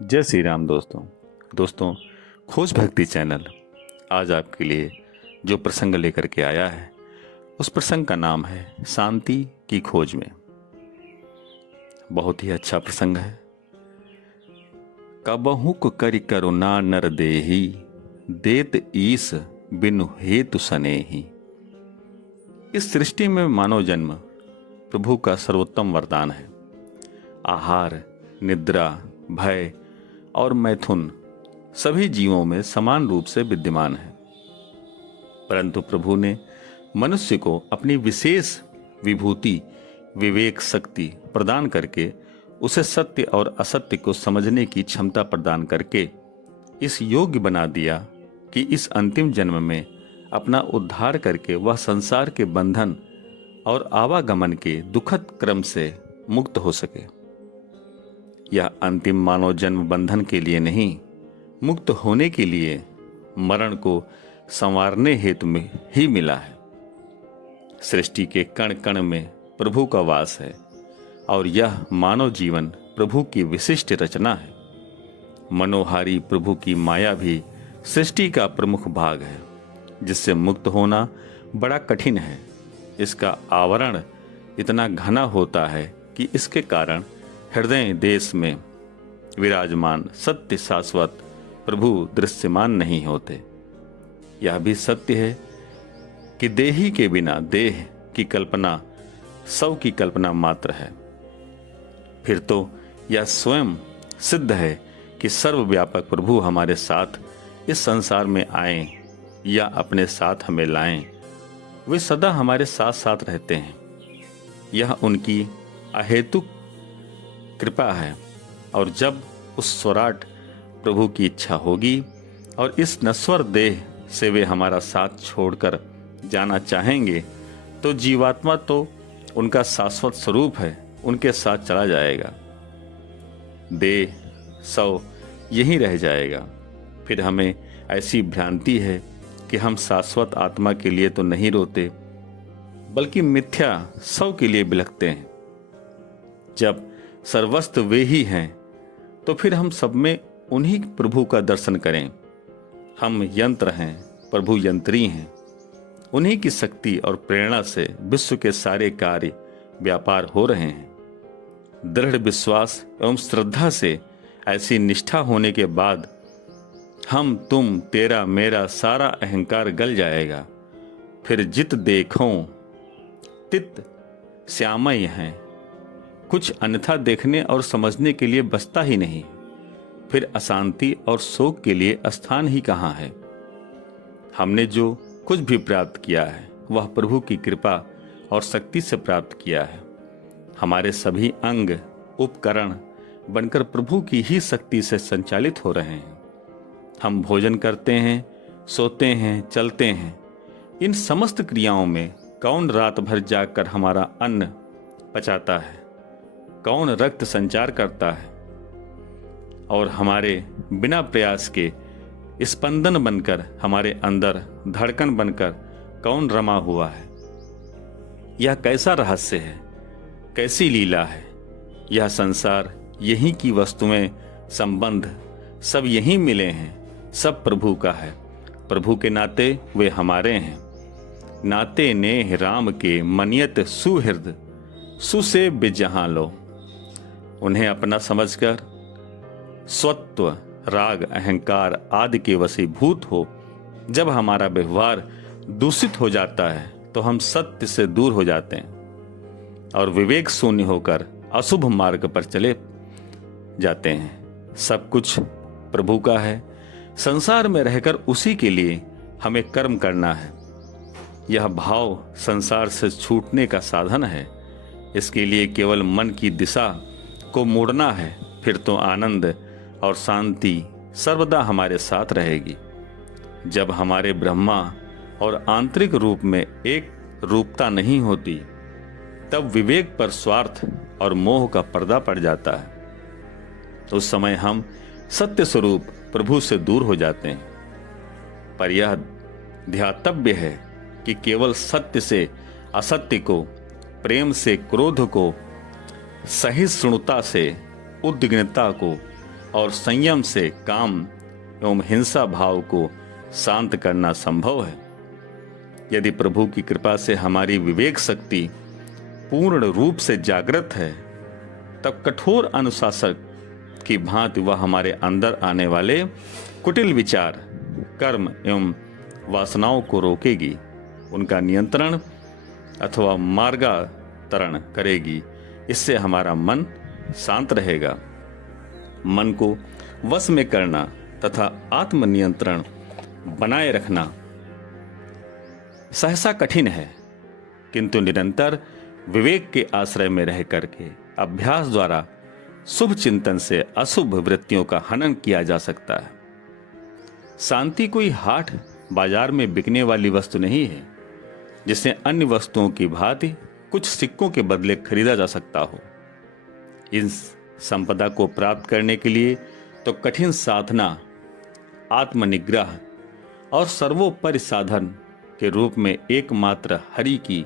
जय श्री राम दोस्तों खोज भक्ति चैनल आज आपके लिए जो प्रसंग लेकर के आया है उस प्रसंग का नाम है शांति की खोज में। बहुत ही अच्छा प्रसंग है। कबहु करि करुणा नर देही देत ईस बिनु हेतु सनेही। इस सृष्टि में मानव जन्म प्रभु का सर्वोत्तम वरदान है। आहार, निद्रा, भय और मैथुन सभी जीवों में समान रूप से विद्यमान है, परंतु प्रभु ने मनुष्य को अपनी विशेष विभूति विवेक शक्ति प्रदान करके उसे सत्य और असत्य को समझने की क्षमता प्रदान करके इस योग्य बना दिया कि इस अंतिम जन्म में अपना उद्धार करके वह संसार के बंधन और आवागमन के दुखद क्रम से मुक्त हो सके। यह अंतिम मानव जन्म बंधन के लिए नहीं, मुक्त होने के लिए मरण को संवारने हेतु में ही मिला है। सृष्टि के कण कण में प्रभु का वास है और यह मानव जीवन प्रभु की विशिष्ट रचना है। मनोहारी प्रभु की माया भी सृष्टि का प्रमुख भाग है, जिससे मुक्त होना बड़ा कठिन है। इसका आवरण इतना घना होता है कि इसके कारण हृदय देश में विराजमान सत्य शाश्वत प्रभु दृश्यमान नहीं होते। यह भी सत्य है कि देही के बिना देह की कल्पना सौ की कल्पना मात्र है। फिर तो यह स्वयं सिद्ध है कि सर्वव्यापक प्रभु हमारे साथ इस संसार में आए या अपने साथ हमें लाएं, वे सदा हमारे साथ साथ रहते हैं। यह उनकी अहेतुक कृपा है, और जब उस स्वराट प्रभु की इच्छा होगी और इस नश्वर देह से वे हमारा साथ छोड़कर जाना चाहेंगे, तो जीवात्मा तो उनका शाश्वत स्वरूप है, उनके साथ चला जाएगा। देह सौ यहीं रह जाएगा। फिर हमें ऐसी भ्रांति है कि हम शाश्वत आत्मा के लिए तो नहीं रोते, बल्कि मिथ्या सौ के लिए बिलखते हैं। जब सर्वस्व वे ही हैं, तो फिर हम सब में उन्हीं प्रभु का दर्शन करें। हम यंत्र हैं, प्रभु यंत्री हैं। उन्हीं की शक्ति और प्रेरणा से विश्व के सारे कार्य व्यापार हो रहे हैं। दृढ़ विश्वास एवं श्रद्धा से ऐसी निष्ठा होने के बाद हम तुम तेरा मेरा सारा अहंकार गल जाएगा। फिर जित देखो तित श्यामय हैं। कुछ अन्यथा देखने और समझने के लिए बचता ही नहीं। फिर अशांति और शोक के लिए स्थान ही कहाँ है। हमने जो कुछ भी प्राप्त किया है वह प्रभु की कृपा और शक्ति से प्राप्त किया है। हमारे सभी अंग उपकरण बनकर प्रभु की ही शक्ति से संचालित हो रहे हैं। हम भोजन करते हैं, सोते हैं, चलते हैं। इन समस्त क्रियाओं में कौन रात भर जागकर हमारा अन्न पचाता है, कौन रक्त संचार करता है और हमारे बिना प्रयास के स्पंदन बनकर हमारे अंदर धड़कन बनकर कौन रमा हुआ है। यह कैसा रहस्य है, कैसी लीला है। यह संसार, यहीं की वस्तुएं, संबंध सब यहीं मिले हैं। सब प्रभु का है। प्रभु के नाते वे हमारे हैं। नाते नेह राम के मनियत सुहृद सुसे बिजहां लो। उन्हें अपना समझकर स्वत्व राग अहंकार आदि के वशीभूत हो जब हमारा व्यवहार दूषित हो जाता है, तो हम सत्य से दूर हो जाते हैं और विवेक शून्य होकर अशुभ मार्ग पर चले जाते हैं। सब कुछ प्रभु का है। संसार में रहकर उसी के लिए हमें कर्म करना है। यह भाव संसार से छूटने का साधन है। इसके लिए केवल मन की दिशा को मोड़ना है। फिर तो आनंद और शांति सर्वदा हमारे साथ रहेगी। जब हमारे ब्रह्मा और आंतरिक रूप में एक रूपता नहीं होती, तब विवेक पर स्वार्थ और मोह का पर्दा पड़ जाता है। उस समय हम सत्य स्वरूप प्रभु से दूर हो जाते हैं। पर यह ध्यातव्य है कि केवल सत्य से असत्य को, प्रेम से क्रोध को, सहिष्णुता से उद्विग्नता को और संयम से काम एवं हिंसा भाव को शांत करना संभव है। यदि प्रभु की कृपा से हमारी विवेक शक्ति पूर्ण रूप से जागृत है, तब कठोर अनुशासक की भांति वह हमारे अंदर आने वाले कुटिल विचार, कर्म एवं वासनाओं को रोकेगी, उनका नियंत्रण अथवा मार्गांतरण करेगी। इससे हमारा मन शांत रहेगा। मन को वश में करना तथा आत्मनियंत्रण बनाए रखना सहसा कठिन है, किंतु निरंतर विवेक के आश्रय में रह करके अभ्यास द्वारा शुभ चिंतन से अशुभ वृत्तियों का हनन किया जा सकता है। शांति कोई हाट बाजार में बिकने वाली वस्तु नहीं है, जिसे अन्य वस्तुओं की भांति कुछ सिक्कों के बदले खरीदा जा सकता हो। इस संपदा को प्राप्त करने के लिए तो कठिन साधना, आत्मनिग्रह और सर्वोपरि साधन के रूप में एकमात्र हरि की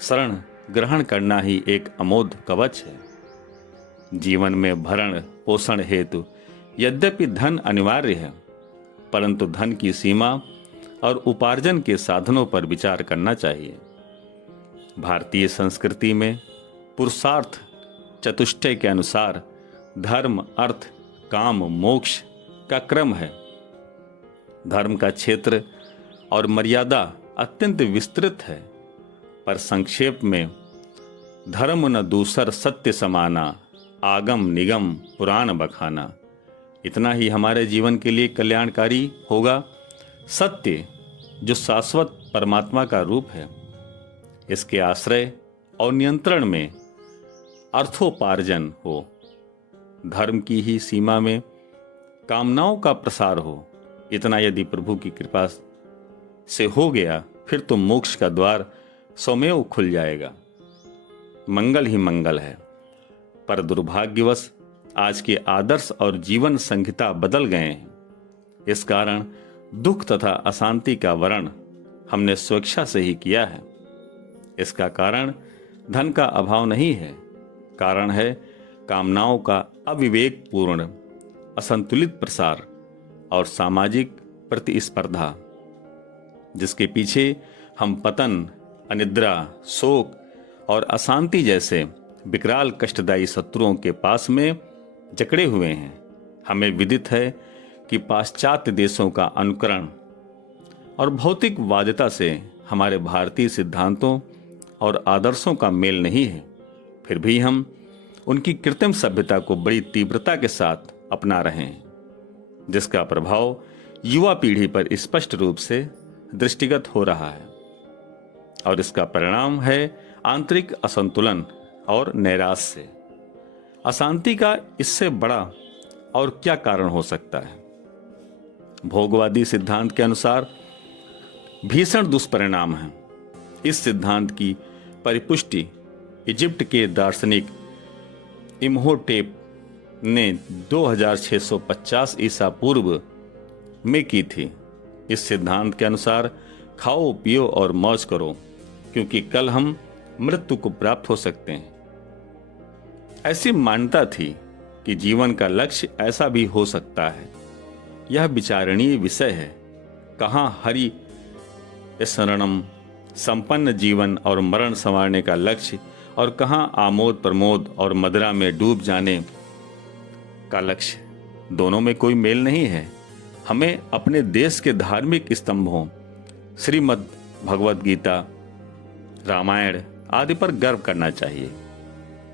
शरण ग्रहण करना ही एक अमोघ कवच है। जीवन में भरण पोषण हेतु यद्यपि धन अनिवार्य है, परंतु धन की सीमा और उपार्जन के साधनों पर विचार करना चाहिए। भारतीय संस्कृति में पुरुषार्थ चतुष्टय के अनुसार धर्म, अर्थ, काम, मोक्ष का क्रम है। धर्म का क्षेत्र और मर्यादा अत्यंत विस्तृत है, पर संक्षेप में धर्म न दूसर सत्य समाना, आगम निगम पुराण बखाना, इतना ही हमारे जीवन के लिए कल्याणकारी होगा। सत्य जो शाश्वत परमात्मा का रूप है, इसके आश्रय और नियंत्रण में अर्थोपार्जन हो। धर्म की ही सीमा में कामनाओं का प्रसार हो, इतना यदि प्रभु की कृपा से हो गया, फिर तो मोक्ष का द्वार स्वमेव खुल जाएगा। मंगल ही मंगल है। पर दुर्भाग्यवश आज के आदर्श और जीवन संहिता बदल गए हैं। इस कारण दुख तथा अशांति का वर्ण हमने स्वेच्छा से ही किया है। इसका कारण धन का अभाव नहीं है, कारण है कामनाओं का अविवेकपूर्ण असंतुलित प्रसार और सामाजिक प्रतिस्पर्धा, जिसके पीछे हम पतन, अनिद्रा, शोक और अशांति जैसे विकराल कष्टदायी शत्रुओं के पास में जकड़े हुए हैं। हमें विदित है कि पाश्चात्य देशों का अनुकरण और भौतिकवादिता से हमारे भारतीय सिद्धांतों और आदर्शों का मेल नहीं है, फिर भी हम उनकी कृत्रिम सभ्यता को बड़ी तीव्रता के साथ अपना रहे हैं, जिसका प्रभाव युवा पीढ़ी पर स्पष्ट रूप से दृष्टिगत हो रहा है। और इसका परिणाम है आंतरिक असंतुलन और नैराश्य। अशांति का इससे बड़ा और क्या कारण हो सकता है? भोगवादी सिद्धांत के अनुसार भीषण दुष्परिणाम है। इस सिद्धांत की परिपुष्टि इजिप्ट के दार्शनिक इम्होटेप ने 2650 ईसा पूर्व में की थी। इस सिद्धांत के अनुसार खाओ पियो और मौज करो, क्योंकि कल हम मृत्यु को प्राप्त हो सकते हैं। ऐसी मान्यता थी कि जीवन का लक्ष्य ऐसा भी हो सकता है। यह विचारणीय विषय है। कहाँ हरि स्मरणम संपन्न जीवन और मरण संवारने का लक्ष्य, और कहाँ आमोद प्रमोद और मदिरा में डूब जाने का लक्ष्य। दोनों में कोई मेल नहीं है। हमें अपने देश के धार्मिक स्तंभों श्रीमद् भगवद गीता, रामायण आदि पर गर्व करना चाहिए।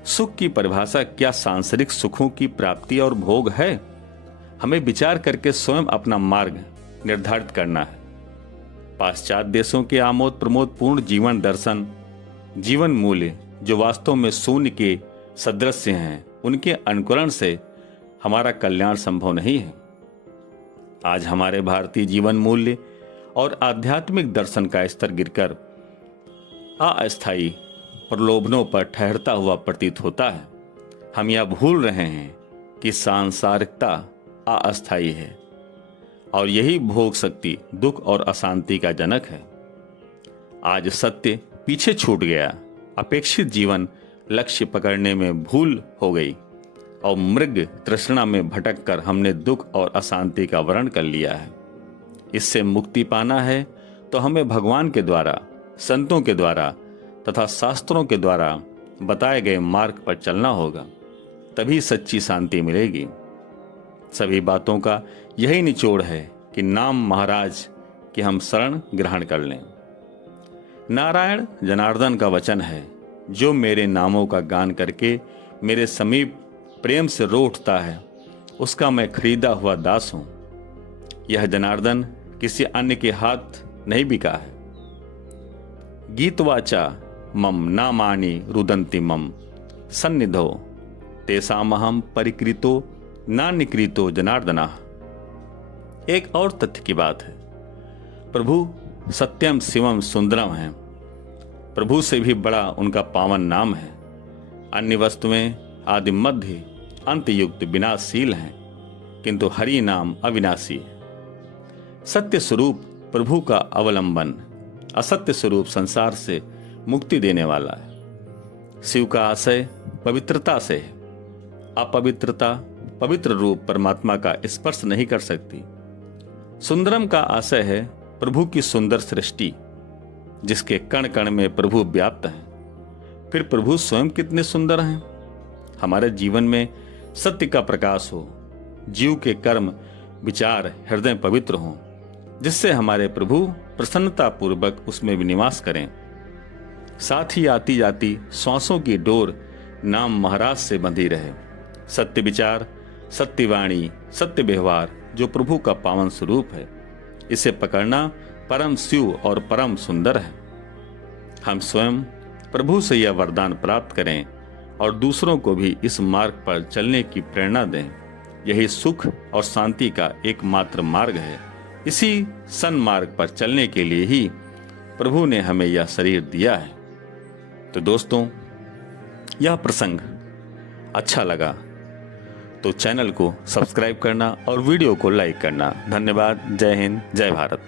सुख की परिभाषा क्या सांसारिक सुखों की प्राप्ति और भोग है? हमें विचार करके स्वयं अपना मार्ग निर्धारित करना है। पाश्चात्य देशों के आमोद प्रमोद पूर्ण जीवन दर्शन, जीवन मूल्य जो वास्तव में शून्य के सदृश हैं, उनके अनुकरण से हमारा कल्याण संभव नहीं है। आज हमारे भारतीय जीवन मूल्य और आध्यात्मिक दर्शन का स्तर गिरकर अस्थायी प्रलोभनों पर ठहरता हुआ प्रतीत होता है। हम यह भूल रहे हैं कि सांसारिकता अस्थायी है और यही भोग शक्ति दुख और अशांति का जनक है। आज सत्य पीछे छूट गया, अपेक्षित जीवन लक्ष्य पकड़ने में भूल हो गई। और मृग तृष्णा में भटककर हमने दुख और अशांति का वर्ण कर लिया है। इससे मुक्ति पाना है तो हमें भगवान के द्वारा, संतों के द्वारा तथा शास्त्रों के द्वारा बताए गए मार्ग पर चलना होगा, तभी सच्ची शांति मिलेगी। सभी बातों का यही निचोड़ है कि नाम महाराज कि हम शरण ग्रहण कर लें। नारायण जनार्दन का वचन है, जो मेरे नामों का गान करके मेरे समीप प्रेम से रो उठता है, उसका मैं खरीदा हुआ दास हूं। यह जनार्दन किसी अन्य के हाथ नहीं बिका है। गीतवाचा मम नामानि रुदन्ति मम सन्निधो तेसामहम परिकृतो नान्यकृतो जनार्दना। एक और तथ्य की बात है, प्रभु सत्यम शिवम सुंदरम है। प्रभु से भी बड़ा उनका पावन नाम है। अन्य वस्तुएं आदि मध्य अंत युक्त विनाशशील हैं, किंतु हरि नाम अविनाशी है। सत्य स्वरूप प्रभु का अवलंबन असत्य स्वरूप संसार से मुक्ति देने वाला है। शिव का आशय पवित्रता से है। अपवित्रता पवित्र रूप परमात्मा का स्पर्श नहीं कर सकती। सुंदरम का आशय है प्रभु की सुंदर सृष्टि, जिसके कण कण में प्रभु व्याप्त हैं। फिर प्रभु स्वयं कितने सुंदर हैं। हमारे जीवन में सत्य का प्रकाश हो, जीव के कर्म विचार हृदय पवित्र हों, जिससे हमारे प्रभु प्रसन्नता पूर्वक उसमें निवास करें। साथ ही आती जाती श्वासों की डोर नाम महाराज से बंधी रहे। सत्य विचार, सत्य वाणी, सत्य व्यवहार जो प्रभु का पावन स्वरूप है, इसे पकड़ना परम शिव और परम सुंदर है। हम स्वयं प्रभु से यह वरदान प्राप्त करें और दूसरों को भी इस मार्ग पर चलने की प्रेरणा दें। यही सुख और शांति का एकमात्र मार्ग है। इसी सन्मार्ग पर चलने के लिए ही प्रभु ने हमें यह शरीर दिया है। तो दोस्तों, यह प्रसंग अच्छा लगा तो चैनल को सब्सक्राइब करना और वीडियो को लाइक करना। धन्यवाद। जय हिंद, जय भारत।